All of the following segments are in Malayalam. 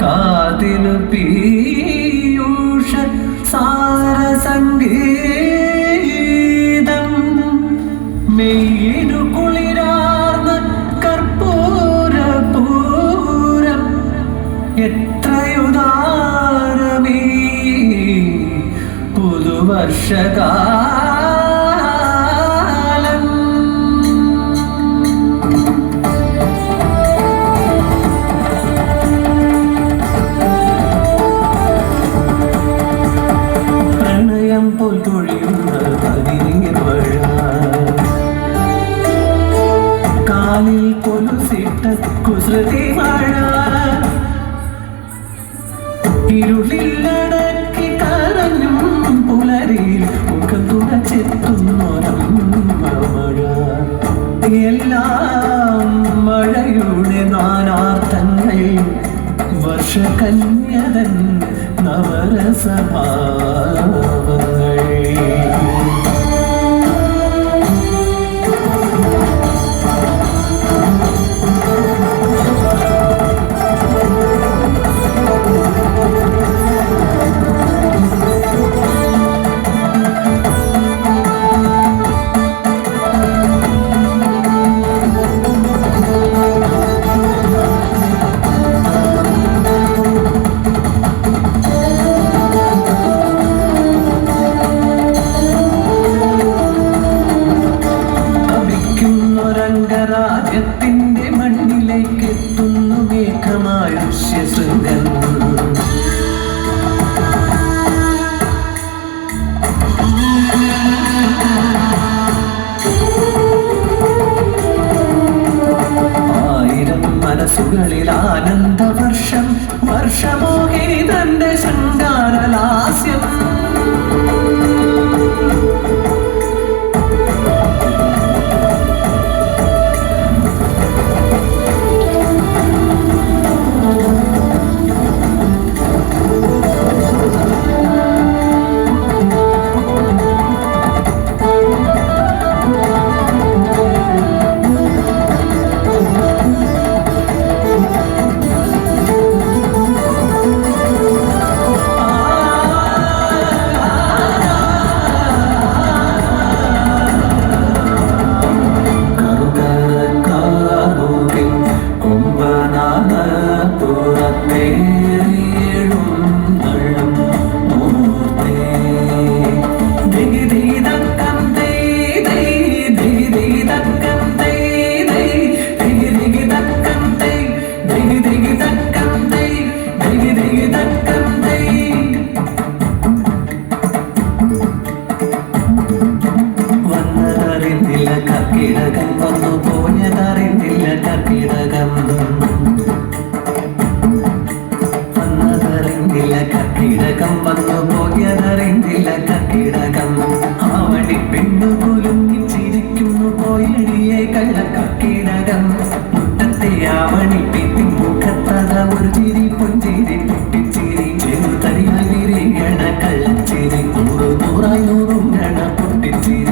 കാതിനു പീയൂഷ സാരസംഗീതം മെയ്യിനു കുളിരാർന്ന കർപ്പൂരപൂരം എത്രയുദാരമീ പുതുവർഷകാലം. പ്രണയം പോൽ പൊഴിയുന്ന പനിനീർമഴ, കാലിൽ കൊലുസിട്ട കുസൃതി മഴ, ഇരുളിലടക്കി കരഞ്ഞും പുലരിയിൽ മുഖം തുടച്ചെത്തുന്നൊരമ്മ മഴ. എല്ലാം മഴയുടെ നാനാർത്ഥങ്ങൾ, വർഷകന്യതൻ നവരസഭാവങ്ങൾ. രാജ്യത്തിന്റെ മണ്ണിലേക്ക് എത്തുന്നു മേഘമായ ദൃശ്യശൃംഗം. ആയിരം മനസ്സുകളിൽ ആനന്ദവർഷം, വർഷമോഹിനി തന്റെ ശൃംഗാരലാസ്യം. കർക്കിടകം വന്നു പോയതറിഞ്ഞില്ല, കർക്കിടകം വന്നതറിഞ്ഞില്ല, കർക്കിടകം വന്നു പോയതറിഞ്ഞില്ല, കർക്കിടകം. ആവണി പെണ്ണു കുലുങ്ങി ചിരിക്കുന്നു പോയടിയെ കള്ള കർക്കിടകം. മുറ്റത്തെ ആവണി പെണ്ണി മുഖത്തത ഒരു ചിരി പൊഞ്ചിരി പൊട്ടിച്ചിരി, ചെറുതരിയായി വിരിയണ കള്ളച്ചിരി, നൂറു നൂറായി നൂറുങ്ങണ പൊട്ടിച്ചിരി.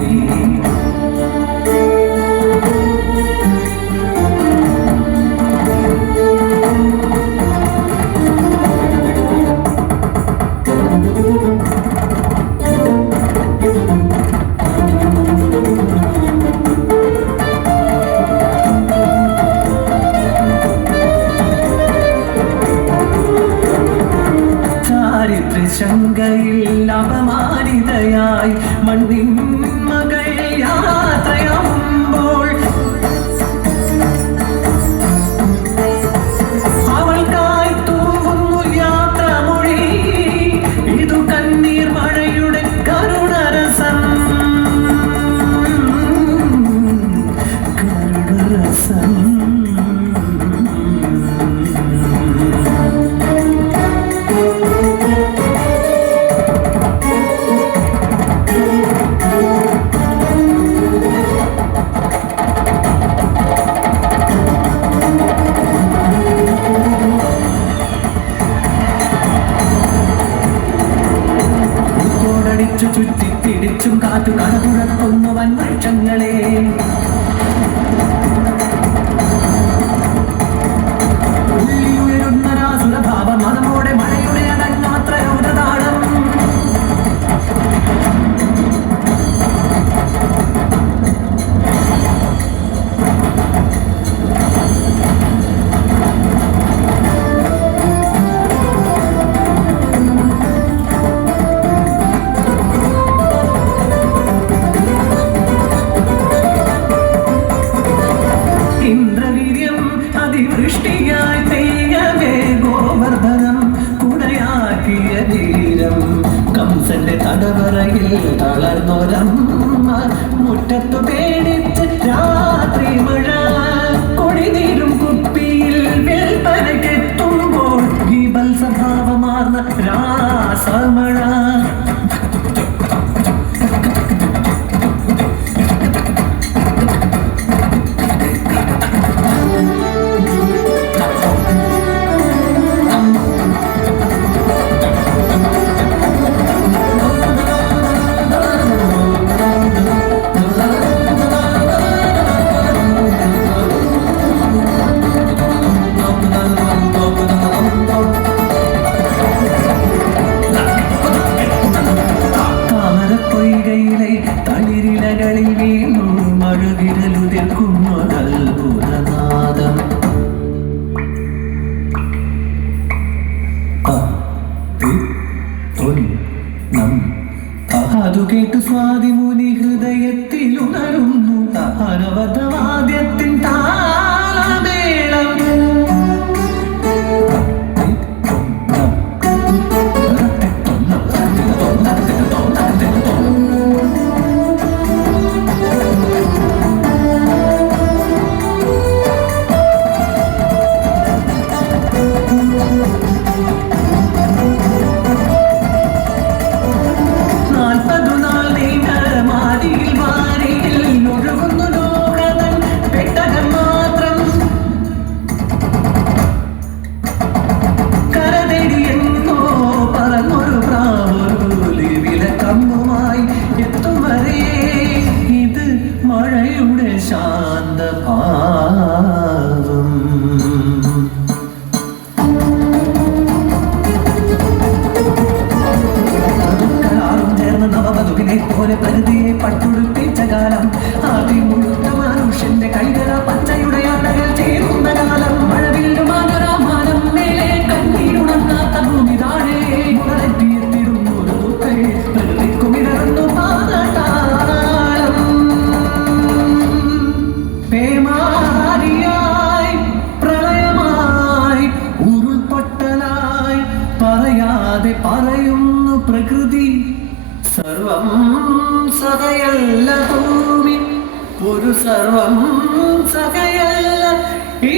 ശങ്കയിൽ അപമാനിതയായി മണ്ണിൻ മകൾ യാത്രയാവുമ്പോൾ, അവൾക്കായി തൂവുന്നു യാത്രമൊഴി. വളച്ചു ചുറ്റി തിരിച്ചും കാറ്റു കടപുഴക്കുന്നു വൻ വൃക്ഷങ്ങളെ. ഉയരുന്ന രാസുരഭാവം അതമോടെ മഴയുടെ അടങ്ങാത്ര രൗദ്രതാളം. ഇന്ദ്രവീര്യം അതിവൃഷ്ടിയായി പെയ്യവേ ഗോവർദ്ധനം കുടയാക്കിയ ധീരം. കംസന്റെ തടവറയിൽ തളർന്നൊരമ്മ മുറ്റത്തു പേടിച്ച് രാത്രി മഴ. കൊടിനീരും കുപ്പിയിൽ വിൽപ്പനക്കെത്തുമ്പോൾ ഈ ബൽസഭാവമാർന്ന രാസമഴ. താമരപ്പൊയ്കയിലെ തളിരിലകളിൽ വീണു മഴുവിരലുതിർക്കുന്നൊരത്ഭുതനാദം. അതു കേട്ടു സ്വാതിമുനി ഹൃദയത്തിലുണരുന്നു അനവധവാദ്യത്തിൻ താളമേളം. ശാന്തഭാവം ചേർന്ന നവവധുവിനെ പോലെ പരിധിയെ പട്ടുടുപ്പിച്ച കാലം. അതിമുഴുത്ത മനുഷ്യന്റെ കൈകര പച്ചയുടെ ആടകൾ ചേരുന്ന കാലം. മഴവില്ലുമാനരാമാനം മേലെ കണ്ണീരുണങ്ങാത്ത ഭൂമി താഴെ മുളരെത്തിയെത്തിടുന്നു ഒരു ദുഃഖേ പ്രകൃതിക്കുമിടർന്നു പാതാളം. പേമാരിയായി പ്രളയമായി ഉരുൾപൊട്ടലായി പറയാതെ പറയുന്നു പ്രകൃതി. സർവം സഹയല്ല ഭൂമി ഒരു സർവം സഹയല്ല ഈ